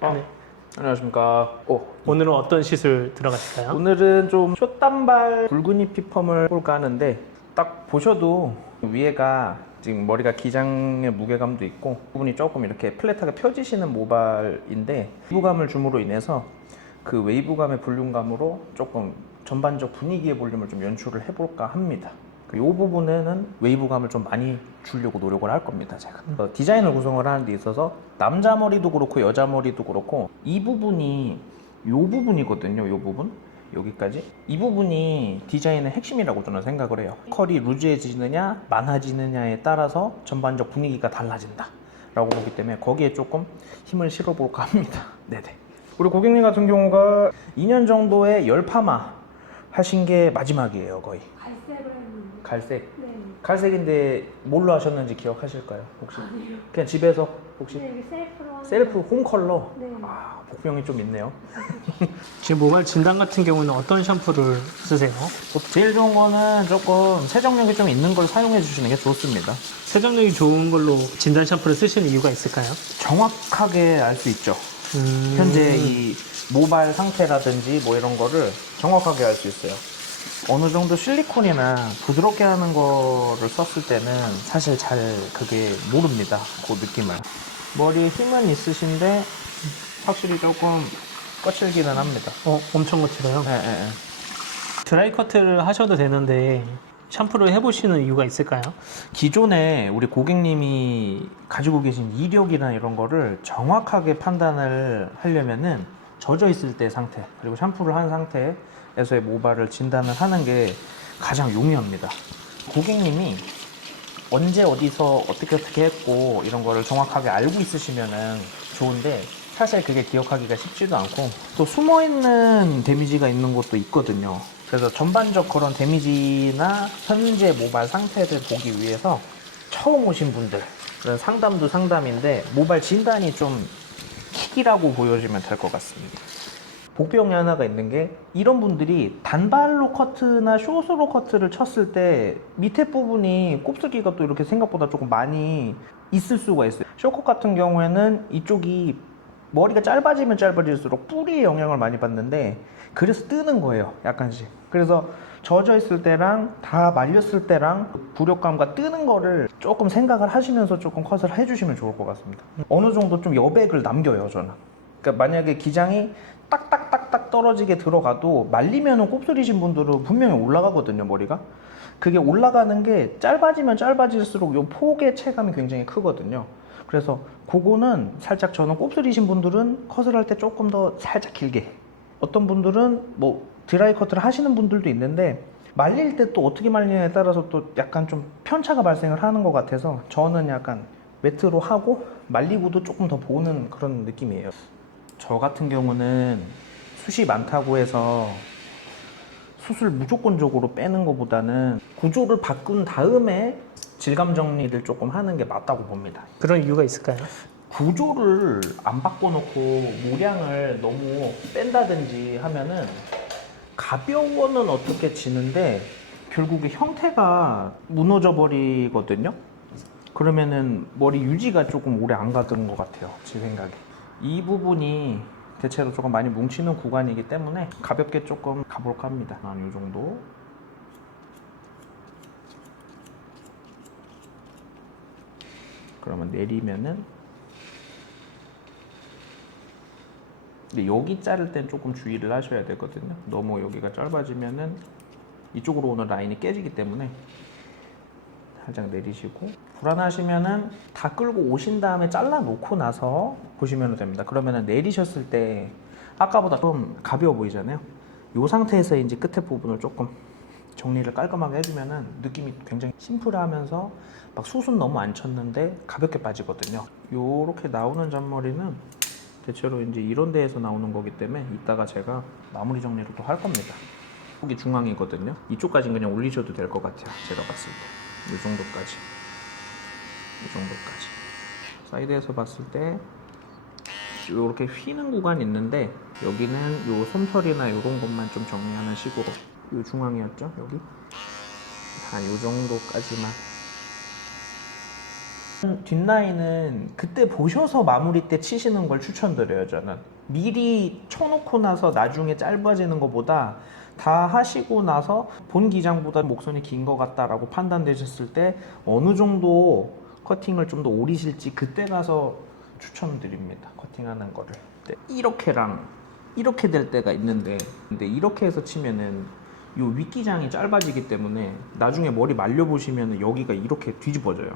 네. 안녕하십니까. 오늘은 어떤 시술 들어가실까요? 오늘은 좀 숏단발 붉은이 피펌을 볼까 하는데, 딱 보셔도 위에가 지금 머리가 기장의 무게감도 있고 부분이 조금 이렇게 플랫하게 펴지시는 모발인데, 웨이브감을 줌으로 인해서 그 웨이브감의 볼륨감으로 조금 전반적 분위기의 볼륨을 좀 연출을 해볼까 합니다. 이 부분에는 웨이브감을 좀 많이 주려고 노력을 할 겁니다. 제가 디자인을 구성을 하는 데 있어서 남자 머리도 그렇고 여자 머리도 그렇고 이 부분이 부분이거든요. 이 부분 여기까지 이 부분이 디자인의 핵심이라고 저는 생각을 해요. 컬이 루즈해지느냐 많아지느냐에 따라서 전반적 분위기가 달라진다 라고 보기 때문에 거기에 조금 힘을 실어볼까 합니다. 네네. 우리 고객님 같은 경우가 2년 정도의 열파마 하신 게 마지막이에요. 거의 갈색을 했는데. 갈색. 네. 갈색인데 뭘로 하셨는지 기억하실까요? 혹시? 아니요. 그냥 집에서 혹시? 네, 이게 셀프로 하는. 셀프 홈 컬러? 네. 아, 복병이 좀 있네요. 제 모발 진단 같은 경우는 어떤 샴푸를 쓰세요? 제일 좋은 거는 조금 세정력이 좀 있는 걸 사용해 주시는 게 좋습니다. 세정력이 좋은 걸로 진단 샴푸를 쓰시는 이유가 있을까요? 정확하게 알 수 있죠. 현재 이 모발 상태라든지 뭐 이런 거를 정확하게 알 수 있어요. 어느 정도 실리콘이나 부드럽게 하는 거를 썼을 때는 사실 잘 그게 모릅니다. 그 느낌을. 머리에 힘은 있으신데 확실히 조금 거칠기는 합니다. 엄청 거칠어요. 네. 드라이 커트를 하셔도 되는데 샴푸를 해보시는 이유가 있을까요? 기존에 우리 고객님이 가지고 계신 이력이나 이런 거를 정확하게 판단을 하려면은 젖어 있을 때 상태 그리고 샴푸를 한 상태에서의 모발을 진단을 하는 게 가장 용이합니다. 고객님이 언제 어디서 어떻게 했고 이런 거를 정확하게 알고 있으시면은 좋은데 사실 그게 기억하기가 쉽지도 않고 또 숨어있는 데미지가 있는 것도 있거든요. 그래서 전반적 그런 데미지나 현재 모발 상태를 보기 위해서 처음 오신 분들 상담도 상담인데 모발 진단이 좀 킥이라고 보여주면 될 것 같습니다. 복병이 하나가 있는 게 이런 분들이 단발로 커트나 숏으로 커트를 쳤을 때 밑에 부분이 곱슬기가 또 이렇게 생각보다 조금 많이 있을 수가 있어요. 숏컷 같은 경우에는 이쪽이 머리가 짧아지면 짧아질수록 뿌리에 영향을 많이 받는데 그래서 뜨는 거예요. 약간씩. 그래서 젖어 있을 때랑 다 말렸을 때랑 굴욕감과 뜨는 거를 조금 생각을 하시면서 조금 컷을 해주시면 좋을 것 같습니다. 어느 정도 좀 여백을 남겨요. 저는. 그러니까 만약에 기장이 딱딱딱딱 떨어지게 들어가도 말리면은 곱슬이신 분들은 분명히 올라가거든요. 머리가. 그게 올라가는 게 짧아지면 짧아질수록 요 폭의 체감이 굉장히 크거든요. 그래서 그거는 살짝 저는 곱슬이신 분들은 컷을 할 때 조금 더 살짝 길게, 어떤 분들은 뭐 드라이 커트를 하시는 분들도 있는데 말릴 때 또 어떻게 말리냐에 따라서 또 약간 좀 편차가 발생을 하는 것 같아서 저는 약간 매트로 하고 말리고도 조금 더 보는 그런 느낌이에요. 저 같은 경우는 숱이 많다고 해서 숱을 무조건적으로 빼는 것보다는 구조를 바꾼 다음에 질감 정리를 조금 하는 게 맞다고 봅니다. 그런 이유가 있을까요? 구조를 안 바꿔놓고 모량을 너무 뺀다든지 하면은 가벼워는 어떻게 지는데 결국에 형태가 무너져 버리거든요. 그러면은 머리 유지가 조금 오래 안 가는 것 같아요. 제 생각에. 이 부분이 대체로 조금 많이 뭉치는 구간이기 때문에 가볍게 조금 가볼까 합니다. 한 이 정도. 그러면 내리면은, 근데 여기 자를 땐 조금 주의를 하셔야 되거든요. 너무 여기가 짧아지면은 이쪽으로 오는 라인이 깨지기 때문에 살짝 내리시고, 불안하시면은 다 끌고 오신 다음에 잘라 놓고 나서 보시면 됩니다. 그러면은 내리셨을 때 아까보다 좀 가벼워 보이잖아요. 이 상태에서 이제 끝에 부분을 조금 정리를 깔끔하게 해주면은 느낌이 굉장히 심플하면서 막 숱은 너무 안 쳤는데 가볍게 빠지거든요. 요렇게 나오는 잔머리는 대체로 이제 이런 데에서 나오는 거기 때문에 이따가 제가 마무리 정리를 또 할 겁니다. 여기 중앙이거든요. 이쪽까지는 그냥 올리셔도 될 것 같아요. 제가 봤을 때. 이 정도까지. 이 정도까지. 사이드에서 봤을 때 이렇게 휘는 구간이 있는데 여기는 요 솜털이나 이런 것만 좀 정리하는 식으로, 요 중앙이었죠? 여기 한 요 정도까지만 뒷라인은 그때 보셔서 마무리 때 치시는 걸 추천드려요. 저는 미리 쳐놓고 나서 나중에 짧아지는 것보다 다 하시고 나서 본 기장보다 목선이 긴 것 같다라고 판단되셨을 때 어느 정도 커팅을 좀 더 오리실지 그때 가서 추천드립니다. 커팅하는 거를. 네, 이렇게랑 이렇게 될 때가 있는데, 근데 이렇게 해서 치면은 요 윗기장이 짧아지기 때문에 나중에 머리 말려 보시면은 여기가 이렇게 뒤집어져요.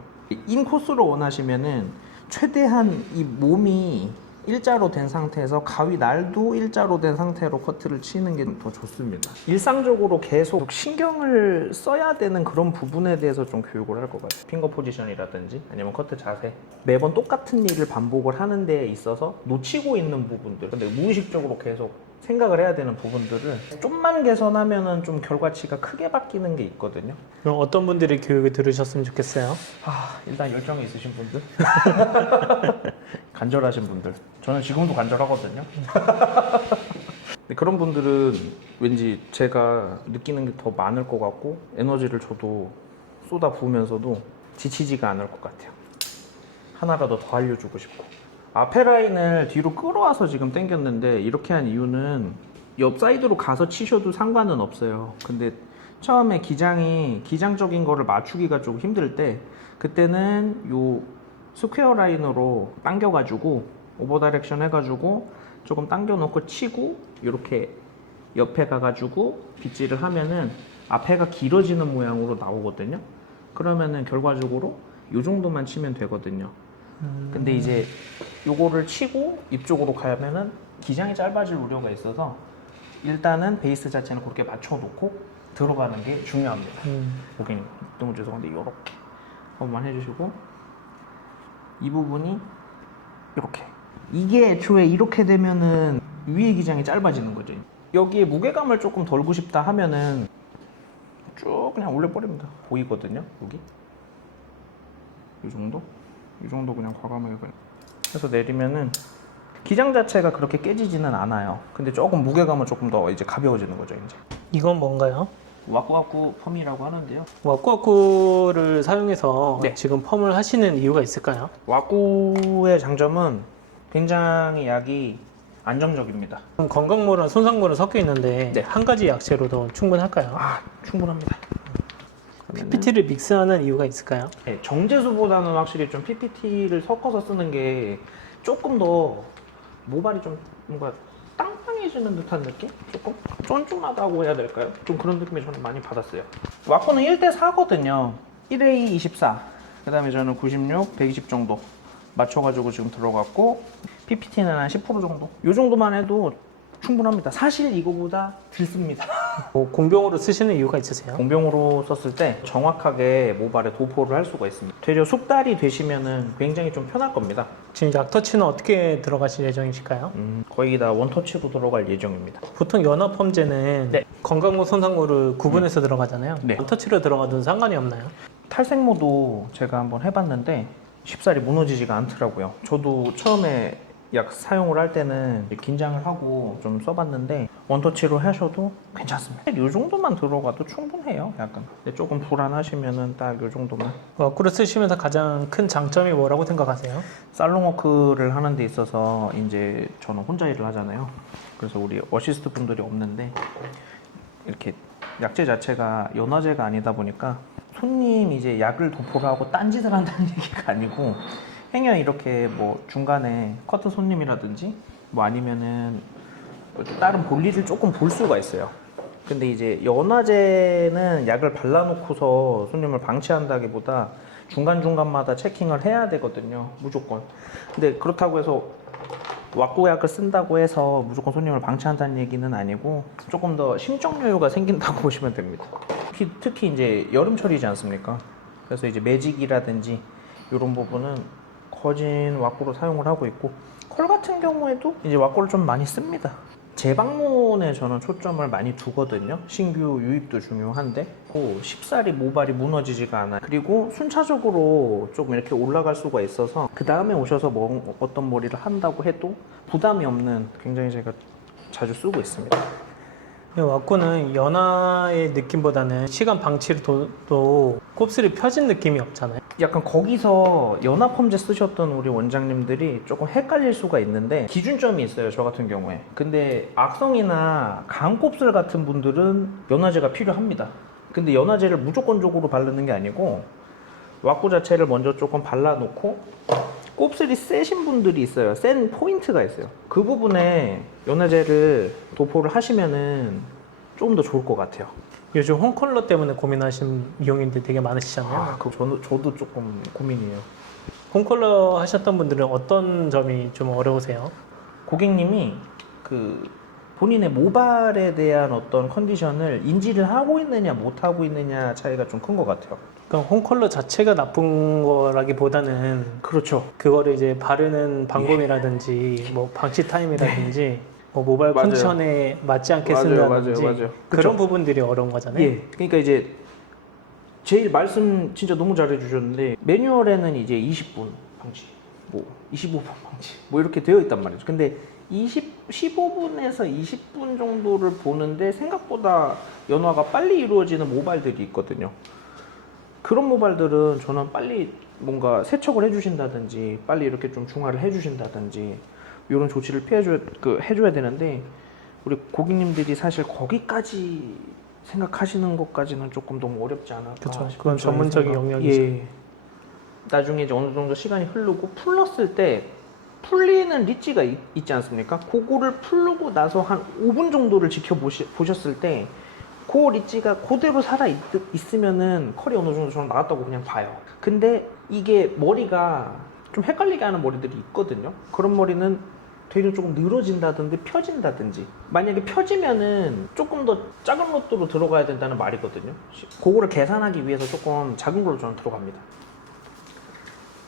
인코스로 원하시면은 최대한 이 몸이 일자로 된 상태에서 가위 날도 일자로 된 상태로 커트를 치는 게 더 좋습니다. 일상적으로 계속 신경을 써야 되는 그런 부분에 대해서 좀 교육을 할 것 같아요. 핑거 포지션이라든지 아니면 커트 자세, 매번 똑같은 일을 반복을 하는 데에 있어서 놓치고 있는 부분들, 근데 무의식적으로 계속 생각을 해야 되는 부분들을 좀만 개선하면은 좀 결과치가 크게 바뀌는 게 있거든요. 그럼 어떤 분들이 교육을 들으셨으면 좋겠어요? 일단 열정이 있으신 분들, 간절하신 분들. 저는 지금도 간절하거든요. 근데 그런 분들은 왠지 제가 느끼는 게 더 많을 것 같고 에너지를 저도 쏟아 부으면서도 지치지가 않을 것 같아요. 하나라도 더 알려주고 싶고. 앞에 라인을 뒤로 끌어와서 지금 당겼는데 이렇게 한 이유는 옆 사이드로 가서 치셔도 상관은 없어요. 근데 처음에 기장적인 거를 맞추기가 좀 힘들 때 그때는 요 스퀘어 라인으로 당겨가지고 오버 다이렉션 해가지고 조금 당겨놓고 치고 이렇게 옆에 가가지고 빗질을 하면은 앞에가 길어지는 모양으로 나오거든요. 그러면은 결과적으로 요 정도만 치면 되거든요. 근데 이제 요거를 치고 이쪽으로 가면은 기장이 짧아질 우려가 있어서 일단은 베이스 자체는 그렇게 맞춰놓고 들어가는 게 중요합니다. 고객님 너무 죄송한데 이렇게 한번만 해주시고 이 부분이 이렇게, 이게 애초에 이렇게 되면은 위에 기장이 짧아지는 거죠. 여기에 무게감을 조금 덜고 싶다 하면은 쭉 그냥 올려버립니다. 보이거든요. 여기 이 정도 그냥 과감하게 해서 내리면은 기장 자체가 그렇게 깨지지는 않아요. 근데 조금 무게감은 조금 더 이제 가벼워지는 거죠. 이제 이건 뭔가요? 와꾸와꾸 펌이라고 하는데요. 와꾸와꾸를 사용해서 네. 지금 펌을 하시는 이유가 있을까요? 와꾸의 장점은 굉장히 약이 안정적입니다. 건강물은 손상물은 섞여 있는데 네. 한 가지 약재로도 충분할까요? 충분합니다. PPT를 믹스하는 이유가 있을까요? 네, 정제수보다는 확실히 좀 PPT를 섞어서 쓰는 게 조금 더 모발이 좀 뭔가 땅땅해지는 듯한 느낌? 조금 쫀쫀하다고 해야 될까요? 좀 그런 느낌이 저는 많이 받았어요. 와꾸는 1대4거든요. 1A 24, 그 다음에 저는 96, 120 정도 맞춰가지고 지금 들어갔고 PPT는 한 10% 정도. 이 정도만 해도 충분합니다. 사실 이거보다 덜습니다. 공병으로 쓰시는 이유가 있으세요? 공병으로 썼을 때 정확하게 모발에 도포를 할 수가 있습니다. 되려 숙달이 되시면은 굉장히 좀 편할 겁니다. 지금 약터치는 어떻게 들어가실 예정이실까요? 거의 다 원터치로 들어갈 예정입니다. 보통 연화 펌제는 네. 건강물, 손상물을 구분해서 들어가잖아요. 네. 원터치로 들어가도 상관이 없나요? 탈색모도 제가 한번 해봤는데 쉽사리 무너지지가 않더라고요. 저도 처음에 약 사용을 할 때는 긴장을 하고 좀 써봤는데 원터치로 하셔도 괜찮습니다. 이 정도만 들어가도 충분해요. 약간. 근데 조금 불안하시면은 딱 이 정도만. 와꾸를 쓰시면서 가장 큰 장점이 뭐라고 생각하세요? 살롱워크를 하는 데 있어서 이제 저는 혼자 일을 하잖아요. 그래서 우리 어시스트 분들이 없는데 이렇게 약재 자체가 연화제가 아니다 보니까 손님 이제 약을 도포를 하고 딴짓을 한다는 얘기가 아니고 행여 이렇게 뭐 중간에 커트 손님이라든지 뭐 아니면은 다른 볼일을 조금 볼 수가 있어요. 근데 이제 연화제는 약을 발라놓고서 손님을 방치한다기보다 중간중간마다 체킹을 해야 되거든요. 무조건. 근데 그렇다고 해서 왁구약을 쓴다고 해서 무조건 손님을 방치한다는 얘기는 아니고 조금 더 심적 여유가 생긴다고 보시면 됩니다. 특히 이제 여름철이지 않습니까? 그래서 이제 매직이라든지 이런 부분은 거진 왁구로 사용을 하고 있고 컬 같은 경우에도 이제 왁구를 좀 많이 씁니다. 재방문에 저는 초점을 많이 두거든요. 신규 유입도 중요한데 쉽사리 모발이 무너지지가 않아요. 그리고 순차적으로 조금 이렇게 올라갈 수가 있어서 그 다음에 오셔서 어떤 머리를 한다고 해도 부담이 없는 굉장히 제가 자주 쓰고 있습니다. 왁구는 연화의 느낌보다는 시간 방치로 또 곱슬이 펴진 느낌이 없잖아요. 약간 거기서 연합펌제 쓰셨던 우리 원장님들이 조금 헷갈릴 수가 있는데 기준점이 있어요, 저 같은 경우에. 근데 악성이나 강곱슬 같은 분들은 연화제가 필요합니다. 근데 연화제를 무조건적으로 바르는 게 아니고 왁구 자체를 먼저 조금 발라놓고 곱슬이 세신 분들이 있어요. 센 포인트가 있어요. 그 부분에 연화제를 도포를 하시면은 조금 더 좋을 것 같아요. 요즘 홈컬러 때문에 고민하시는 미용인들 되게 많으시잖아요. 저도 조금 고민이에요. 홈컬러 하셨던 분들은 어떤 점이 좀 어려우세요? 고객님이 그 본인의 모발에 대한 어떤 컨디션을 인지를 하고 있느냐 못 하고 있느냐 차이가 좀 큰 것 같아요. 그럼 홈컬러 자체가 나쁜 거라기보다는 그렇죠. 그거를 이제 바르는 방법이라든지 뭐 방치 타임이라든지 뭐 모발 맞아요. 컨디션에 맞지 않게 맞아요, 쓴다든지 맞아요. 그런 부분들이 어려운 거잖아요. 예. 그러니까 이제 제일 말씀 진짜 너무 잘해주셨는데 매뉴얼에는 이제 20분 방치, 뭐 25분 방치, 뭐 이렇게 되어 있단 말이죠. 근데 15분에서 20분 정도를 보는데 생각보다 연화가 빨리 이루어지는 모발들이 있거든요. 그런 모발들은 저는 빨리 뭔가 세척을 해주신다든지 빨리 이렇게 좀 중화를 해주신다든지 이런 조치를 해줘야 되는데 우리 고객님들이 사실 거기까지 생각하시는 것까지는 조금 너무 어렵지 않을까 그렇죠. 싶은 그건 전문적인 생각. 영역이죠. 예. 나중에 이제 어느 정도 시간이 흐르고 풀렀을 때 풀리는 리치가 있지 않습니까? 그거를 풀르고 나서 한 5분 정도를 지켜보셨을 때 그 리치가 그대로 살아있으면은 컬이 어느 정도 저는 나왔다고 그냥 봐요. 근데 이게 머리가 좀 헷갈리게 하는 머리들이 있거든요. 그런 머리는 되려 조금 늘어진다든지 펴진다든지 만약에 펴지면은 조금 더 작은 로또로 들어가야 된다는 말이거든요. 그거를 계산하기 위해서 조금 작은 걸로 저는 들어갑니다.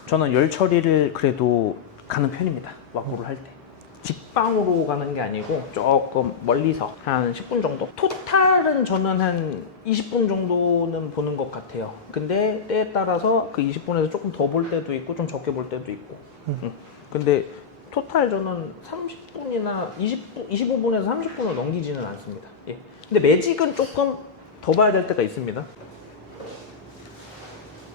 저는 열 처리를 그래도 가는 편입니다. 왁구를 할 때. 직방으로 가는 게 아니고 조금 멀리서 한 10분 정도. 토탈은 저는 한 20분 정도는 보는 것 같아요. 근데 때에 따라서 그 20분에서 조금 더 볼 때도 있고 좀 적게 볼 때도 있고. 근데 토탈 저는 30분이나 25분에서 30분을 넘기지는 않습니다. 예. 근데 매직은 조금 더 봐야 될 때가 있습니다.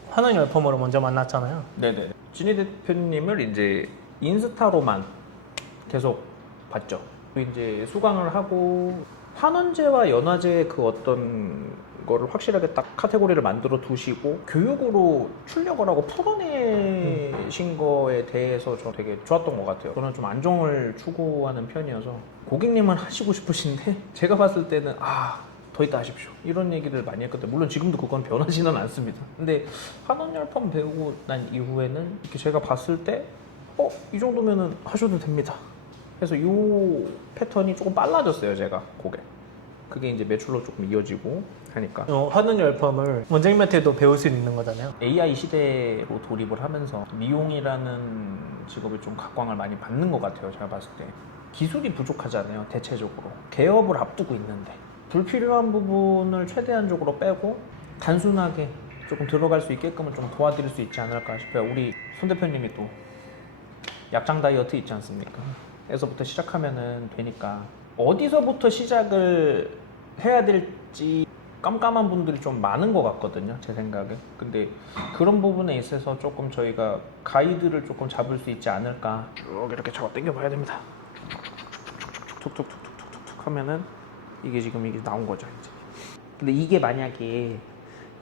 환원 열펌으로 먼저 만났잖아요. 네네. 진희 대표님을 이제 인스타로만 계속 봤죠. 이제 수강을 하고 환원제와 연화제의 그 어떤 거를 확실하게 딱 카테고리를 만들어 두시고 교육으로 출력을 하고 풀어내신 거에 대해서 저 되게 좋았던 것 같아요. 저는 좀 안정을 추구하는 편이어서 고객님은 하시고 싶으신데 제가 봤을 때는 더 있다 하십시오 이런 얘기를 많이 했거든요. 물론 지금도 그건 변하지는 않습니다. 근데 환원열펌 배우고 난 이후에는 이렇게 제가 봤을 때 이 정도면은 하셔도 됩니다. 그래서 이 패턴이 조금 빨라졌어요. 제가 그게 이제 매출로 조금 이어지고 하니까 환원 열펌을 원장님한테도 배울 수 있는 거잖아요. AI 시대로 돌입을 하면서 미용이라는 직업이 좀 각광을 많이 받는 것 같아요. 제가 봤을 때 기술이 부족하잖아요. 대체적으로 개업을 앞두고 있는데 불필요한 부분을 최대한적으로 빼고 단순하게 조금 들어갈 수 있게끔은 좀 도와드릴 수 있지 않을까 싶어요. 우리 손 대표님이 또 약장 다이어트 있지 않습니까? 에서부터 시작하면은 되니까 어디서부터 시작을 해야 될지 깜깜한 분들이 좀 많은 것 같거든요, 제 생각에. 근데 그런 부분에 있어서 조금 저희가 가이드를 조금 잡을 수 있지 않을까. 쭉 이렇게 잡아 당겨봐야 됩니다. 툭툭툭툭툭툭 하면은 이게 나온 거죠, 이제. 근데 이게 만약에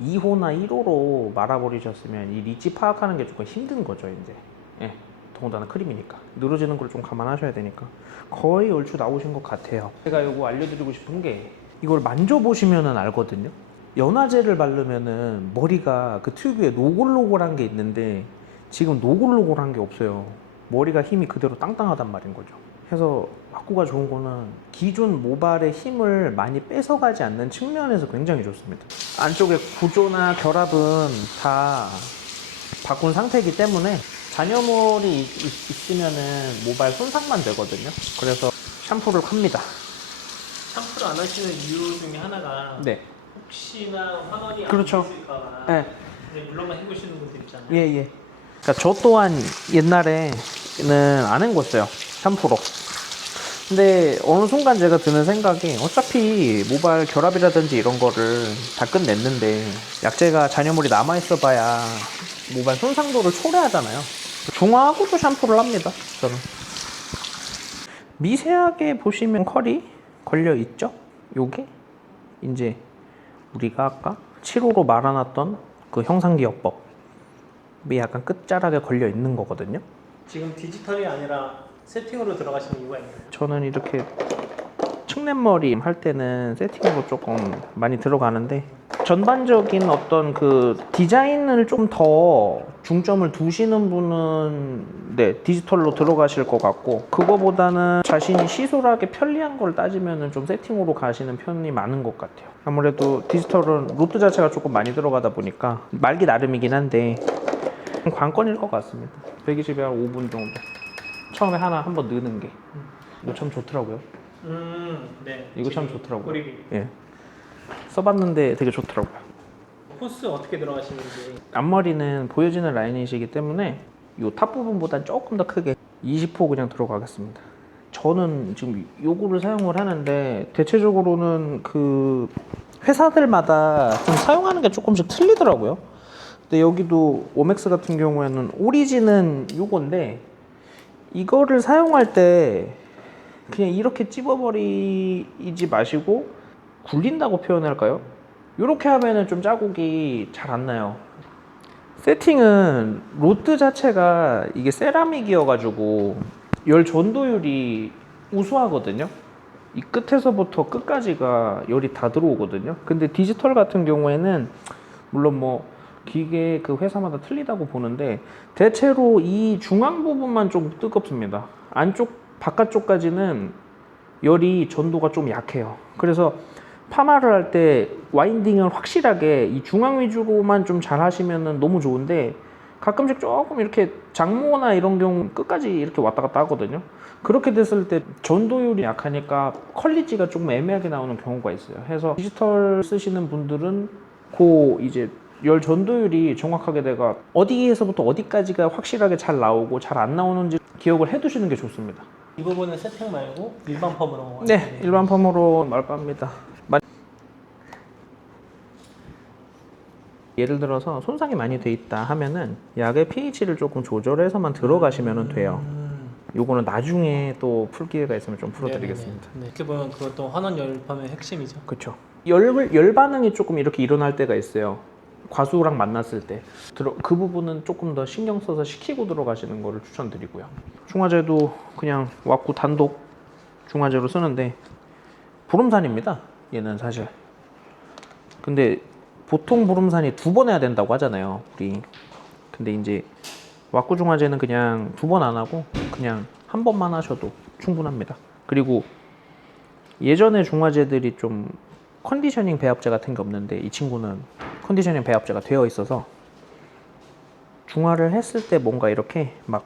2호나 1호로 말아버리셨으면 이 리치 파악하는 게 조금 힘든 거죠, 이제. 예. 더군다나 크림이니까 늘어지는 걸 좀 감안하셔야 되니까 거의 얼추 나오신 것 같아요. 제가 이거 알려드리고 싶은 게 이걸 만져보시면은 알거든요. 연화제를 바르면은 머리가 그 특유의 노골노골한 게 있는데 지금 노골노골한 게 없어요. 머리가 힘이 그대로 땅땅하단 말인 거죠. 그래서 왁구가 좋은 거는 기존 모발의 힘을 많이 뺏어가지 않는 측면에서 굉장히 좋습니다. 안쪽에 구조나 결합은 다 바꾼 상태이기 때문에 잔여물이 있으면은 모발 손상만 되거든요. 그래서 샴푸를 합니다. 샴푸를 안 하시는 이유 중에 하나가 네. 혹시나 환원이 그렇죠. 안 됐을까 봐 네. 물론만 해보시는 분들 있잖아요. 예. 그러니까 저 또한 옛날에는 안 헹궜어요. 샴푸로. 근데 어느 순간 제가 드는 생각이 어차피 모발 결합이라든지 이런 거를 다 끝냈는데 약재가 잔여물이 남아있어 봐야 모발 손상도를 초래하잖아요. 중화하고도 샴푸를 합니다, 저는. 미세하게 보시면 컬이 걸려 있죠? 요게 이제 우리가 아까 7호로 말아놨던 그 형상기억법이 약간 끝자락에 걸려 있는 거거든요. 지금 디지털이 아니라 세팅으로 들어가시는 이유가 있나요? 저는 이렇게 측넷머리 할 때는 세팅으로 조금 많이 들어가는데 전반적인 어떤 그 디자인을 좀 더 중점을 두시는 분은 네 디지털로 들어가실 것 같고 그거보다는 자신이 시술하기 편리한 걸 따지면은 좀 세팅으로 가시는 편이 많은 것 같아요. 아무래도 디지털은 로트 자체가 조금 많이 들어가다 보니까 말기 나름이긴 한데 관건일 것 같습니다. 120에 한 5분 정도. 처음에 한번 넣는 게 이거 참 좋더라고요. 네. 이거 참 좋더라고요. 꼬리비. 예. 써봤는데 되게 좋더라고요. 코스 어떻게 들어가시는지. 앞머리는 보여지는 라인이시기 때문에 이 탑 부분보다 조금 더 크게 20호 그냥 들어가겠습니다. 저는 지금 요거를 사용을 하는데 대체적으로는 그 회사들마다 좀 사용하는 게 조금씩 틀리더라고요. 근데 여기도 오맥스 같은 경우에는 오리진은 요건데 이거를 사용할 때 그냥 이렇게 찝어버리지 마시고 굴린다고 표현할까요? 이렇게 하면은 좀 자국이 잘 안 나요. 세팅은 로트 자체가 이게 세라믹이어가지고 열 전도율이 우수하거든요. 이 끝에서부터 끝까지가 열이 다 들어오거든요. 근데 디지털 같은 경우에는 물론 뭐 기계 그 회사마다 틀리다고 보는데 대체로 이 중앙 부분만 좀 뜨겁습니다. 안쪽 바깥쪽까지는 열이 전도가 좀 약해요. 그래서 파마를 할 때 와인딩을 확실하게 이 중앙 위주로만 좀 잘 하시면 너무 좋은데 가끔씩 조금 이렇게 장모나 이런 경우 끝까지 이렇게 왔다 갔다 하거든요. 그렇게 됐을 때 전도율이 약하니까 퀄리티가 조금 애매하게 나오는 경우가 있어요. 그래서 디지털 쓰시는 분들은 그 이제 열 전도율이 정확하게 내가 어디에서부터 어디까지가 확실하게 잘 나오고 잘 안 나오는지 기억을 해두시는 게 좋습니다. 이 부분은 세팅 말고 일반 펌으로. 네, 일반 펌으로 말합니다. 예를 들어서 손상이 많이 돼 있다 하면은 약의 pH를 조금 조절해서만 들어가시면 돼요. 요거는 나중에 또 풀 기회가 있으면 좀 풀어드리겠습니다. 네. 이렇게 보면 그것도 환원 열펌의 핵심이죠. 그렇죠. 열 반응이 조금 이렇게 일어날 때가 있어요. 과수랑 만났을 때 그 부분은 조금 더 신경 써서 시키고 들어가시는 거를 추천드리고요. 중화제도 그냥 왁구 단독 중화제로 쓰는데 보름산입니다. 얘는 사실. 근데 보통 보름산이 2번 해야 된다고 하잖아요, 우리. 근데 이제 왁구 중화제는 그냥 2번 안 하고 그냥 1번만 하셔도 충분합니다. 그리고 예전에 중화제들이 좀 컨디셔닝 배합제 같은 게 없는데 이 친구는 컨디셔닝 배합제가 되어 있어서 중화를 했을 때 뭔가 이렇게 막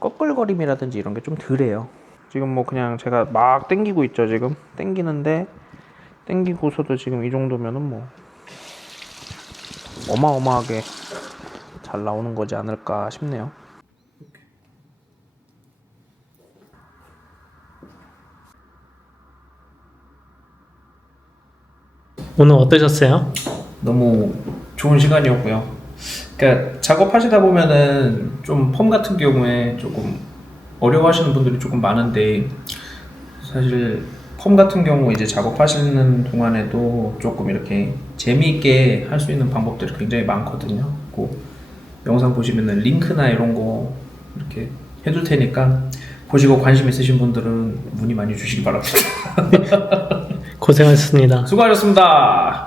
꺼끌거림이라든지 이런 게 좀 덜해요. 지금 뭐 그냥 제가 막 당기고 있죠. 지금 당기는데 당기고서도 지금 이 정도면은 뭐 어마어마하게 잘 나오는 거지 않을까 싶네요. 오늘 어떠셨어요? 너무 좋은 시간이었고요. 그러니까 작업하시다 보면은 좀 펌 같은 경우에 조금 어려워하시는 분들이 조금 많은데 사실 펌 같은 경우 이제 작업하시는 동안에도 조금 이렇게 재미있게 할 수 있는 방법들이 굉장히 많거든요. 그 영상 보시면은 링크나 이런 거 이렇게 해둘 테니까 보시고 관심 있으신 분들은 문의 많이 주시기 바랍니다. 고생하셨습니다. 수고하셨습니다.